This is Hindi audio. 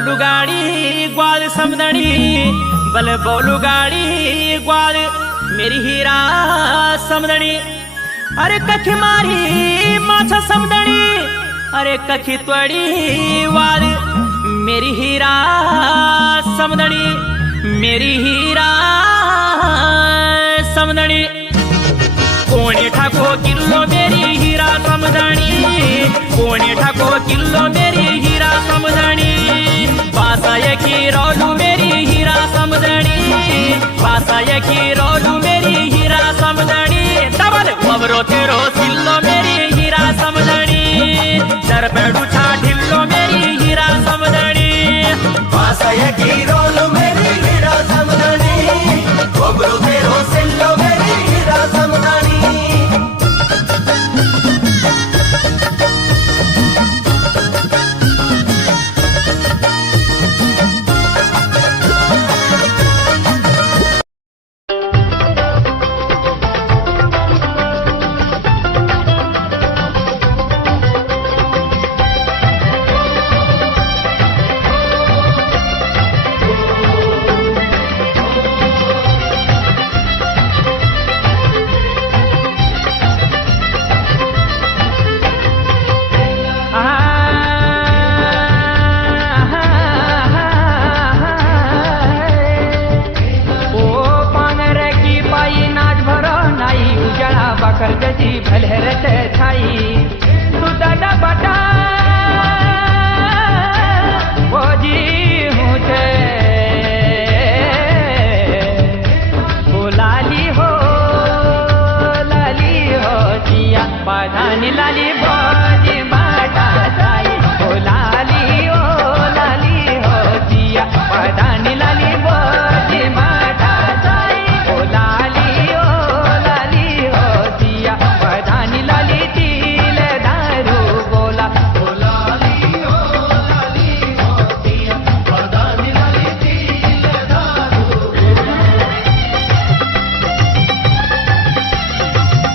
बोलू गाड़ी ग्वाल समदणी, बल बोलू गाड़ी ग्वाल मेरी हीरा समदणी। अरे कखी मारी माछा समदणी, अरे कखी त्वड़ी वाल मेरी हीरा समदणी, मेरी हीरा समदणी। कोणी ठाको किल्लो मेरी हीरा समदणी, कोणी ठाको किल्लो मेरी हीरा समदणी। बासाय की रोलू मेरी हीरा समदणी, बासाय की रोलू मेरी हीरा समदणी। डबल वबरो तेरो सिल्लो मेरी हीरा समदणी, दर पेड़ू छा ढिल्लो मेरी हीरा समदणी। बासाय की रोलू मेरी हीरा समदणी, वबरो तेरो सिल्लो मेरी हीरा समदणी। कर्जची भलहरत छाई सुदाना बटा जी हूँ छे ओ लाली हो जिया पाधानी लाली